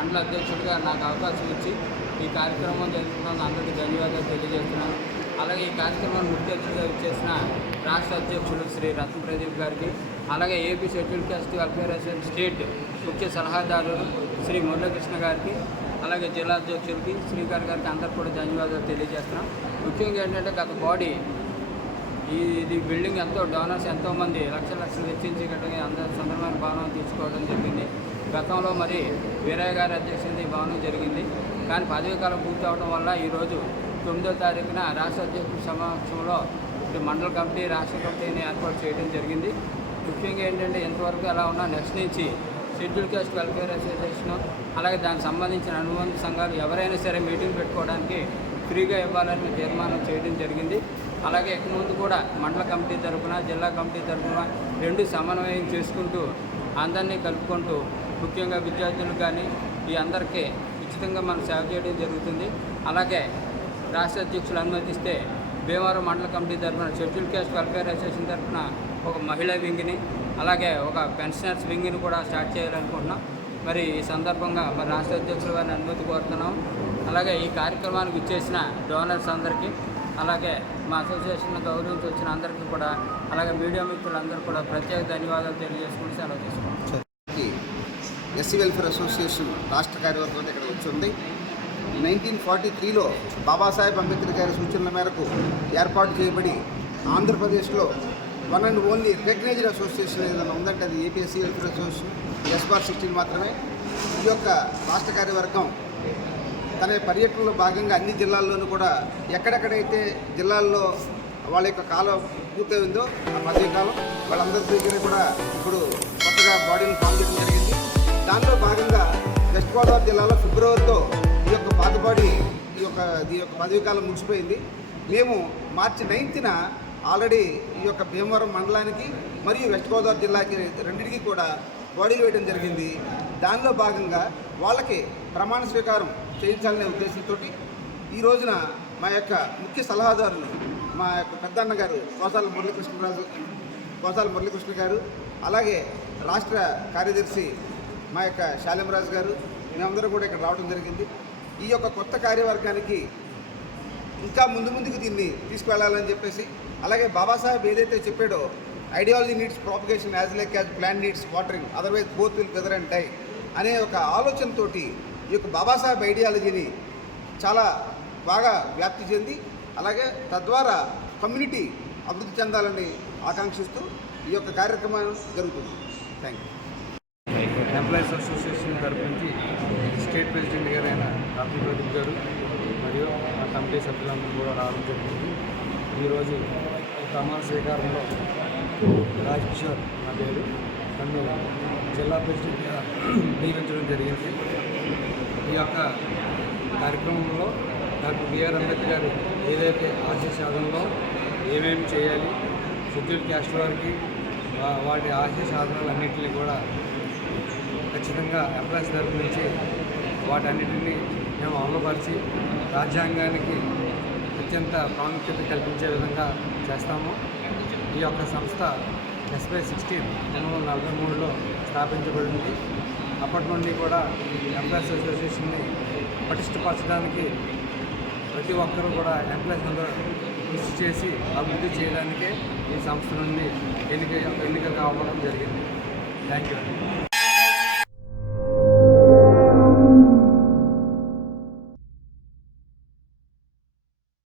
మండల అధ్యక్షుడిగా నాకు అవకాశం ఇచ్చి ఈ కార్యక్రమం జరుగుతున్నందుకు అందరికీ ధన్యవాదాలు తెలియజేస్తున్నాను. అలాగే ఈ కార్యక్రమాన్ని ముఖ్య అతిథిగా చేసిన రాష్ట్ర అధ్యక్షులు శ్రీ రత్న ప్రదీప్ గారికి, అలాగే AP schedule caste welfare association state ముఖ్య సలహాదారులు శ్రీ మురళీకృష్ణ గారికి, అలాగే జిల్లా అధ్యక్షులకి శ్రీకాంత్ గారికి అందరికీ కూడా ధన్యవాదాలు తెలియజేస్తున్నాం. ముఖ్యంగా ఏంటంటే గత బాడీ ఇది బిల్డింగ్ డోనర్స్ ఎంతోమంది లక్షలు వెచ్చించి అందరూ సుందరమైన భవనం తీసుకోవడం జరిగింది. గతంలో మరి వీరయ్య గారి అధ్యక్షతన ఈ భవనం జరిగింది. కానీ పదవీకాలం పూర్తి అవడం వల్ల ఈరోజు 9వ తారీఖున రాష్ట్ర అధ్యక్షుల సమక్షంలో మండల కమిటీ, రాష్ట్ర కమిటీని ఏర్పాటు చేయడం జరిగింది. ముఖ్యంగా ఏంటంటే ఇంతవరకు ఎలా ఉన్నా నెక్స్ట్ నుంచి షెడ్యూల్ కాస్ట్ వెల్ఫేర్ అసోసియేషన్ అలాగే దానికి సంబంధించిన అనుబంధ సంఘాలు ఎవరైనా సరే మీటింగ్ పెట్టుకోవడానికి ఫ్రీగా ఇవ్వాలని తీర్మానం చేయడం జరిగింది. అలాగే ఇక ముందు కూడా మండల కమిటీ తరఫున, జిల్లా కమిటీ తరఫున రెండు సమన్వయం చేసుకుంటూ అందరినీ కలుపుకుంటూ ముఖ్యంగా విద్యార్థులు కానీ ఈ అందరికీ ఉచితంగా మనం సేవ చేయడం జరుగుతుంది. అలాగే రాష్ట్ర అధ్యక్షులు అనుమతిస్తే భీమవరం మండల కమిటీ తరఫున షెడ్యూల్ కాస్ట్ వెల్ఫేర్ అసోసియేషన్ తరఫున ఒక మహిళా వింగ్ని, అలాగే ఒక పెన్షనర్స్ వింగ్ని కూడా స్టార్ట్ చేయాలనుకుంటున్నాం. మరి ఈ సందర్భంగా మరి రాష్ట్ర అధ్యక్షుల వారిని అనుమతి కోరుతున్నాం. అలాగే ఈ కార్యక్రమానికి ఇచ్చేసిన డోనర్స్ అందరికీ, అలాగే మా అసోసియేషన్ గౌరవించి వచ్చిన అందరికీ కూడా, అలాగే మీడియా మిత్రులందరూ కూడా ప్రత్యేక ధన్యవాదాలు తెలియజేసుకుని సెలవు తీసుకుంటాం. ఎస్సీ వెల్ఫేర్ అసోసియేషన్ రాష్ట్ర కార్యవర్గం ఇక్కడ వచ్చింది. 1943లో బాబాసాహెబ్ అంబేద్కర్ గారి సూచనల మేరకు ఏర్పాటు చేయబడి ఆంధ్రప్రదేశ్లో one and only recognised association ఏదైనా ఉందంటే అది AP SC welfare association S/16 మాత్రమే. ఈ యొక్క రాష్ట్ర కార్యవర్గం తన పర్యటనలో భాగంగా అన్ని జిల్లాల్లోనూ కూడా ఎక్కడెక్కడైతే జిల్లాల్లో వాళ్ళ యొక్క కాలం పూర్తయిందో ఆ పదవీ కాలం వాళ్ళందరి దగ్గర కూడా ఇప్పుడు కొత్తగా బాడీని ఫామ్ చేయడం జరిగింది. దానిలో భాగంగా వెస్ట్ గోదావరి జిల్లాలో ఫిబ్రవరితో ఈ యొక్క పాత బాడీ ఈ యొక్క పదవీకాలం ముగిసిపోయింది. మేము మార్చి 9న ఆల్రెడీ ఈ యొక్క భీమవరం మండలానికి మరియు వెస్ట్ గోదావరి జిల్లాకి రెండింటికి కూడా బాడీలు వేయడం జరిగింది. దానిలో భాగంగా వాళ్ళకి ప్రమాణ స్వీకారం చేయించాలనే ఉద్దేశంతో ఈ రోజున మా యొక్క ముఖ్య సలహాదారులు మా యొక్క పెద్దన్న గారు కోసాల మురళీకృష్ణ గారు, అలాగే రాష్ట్ర కార్యదర్శి మా యొక్క శాలిమరాజు గారు, మేమందరం కూడా ఇక్కడ రావడం జరిగింది. ఈ యొక్క కొత్త కార్యవర్గానికి ఇంకా ముందుకు దీన్ని తీసుకువెళ్ళాలని చెప్పేసి, అలాగే బాబాసాహెబ్ ఏదైతే చెప్పాడో ideology needs propagation as like as plan needs watering otherwise both will wither and die అనే ఒక ఆలోచనతోటి ఈ యొక్క బాబాసాహెబ్ ఐడియాలజీని చాలా బాగా వ్యాప్తి చెంది, అలాగే తద్వారా కమ్యూనిటీ అభివృద్ధి చెందాలని ఆకాంక్షిస్తూ ఈ యొక్క కార్యక్రమం జరుగుతుంది. Thank you. ఎంప్లాయీస్ అసోసియేషన్ తరఫు నుంచి స్టేట్ ప్రెసిడెంట్ గారైన రత్న ప్రదీప్ గారు మరియు మా కమిటీ సభ్యులందరూ కూడా రావడం జరిగింది. ఈరోజు ప్రమాణ స్వీకారంలో రాజ్ కిషోర్ నా పేరు, నన్ను జిల్లా ప్రెసిడెంట్గా నియమించడం జరిగింది. ఈ యొక్క కార్యక్రమంలో డాక్టర్ బిఆర్ అంబేద్కర్ గారు ఏదైతే ఆశయ సాధనలో ఏమేమి చేయాలి, షెడ్యూల్ క్యాస్ట్ వారికి వాటి ఆశయ సాధనలన్నింటినీ కూడా ఖచ్చితంగా ఎంప్లాయీస్ తరఫు నుంచి వాటన్నిటిని మేము అమలుపరిచి రాజ్యాంగానికి అత్యంత ప్రాముఖ్యత కల్పించే విధంగా చేస్తాము. ఈ యొక్క సంస్థ S/16 1943లో స్థాపించబడింది. అప్పటి నుండి కూడా ఎంప్లాయీస్ అసోసియేషన్ని పటిష్టపరచడానికి ప్రతి ఒక్కరూ కూడా ఎంప్లాయీస్ అందరూ కృషి చేసి అభివృద్ధి చేయడానికే ఈ సంస్థ నుండి ఎన్నిక కావడం జరిగింది. Thank you.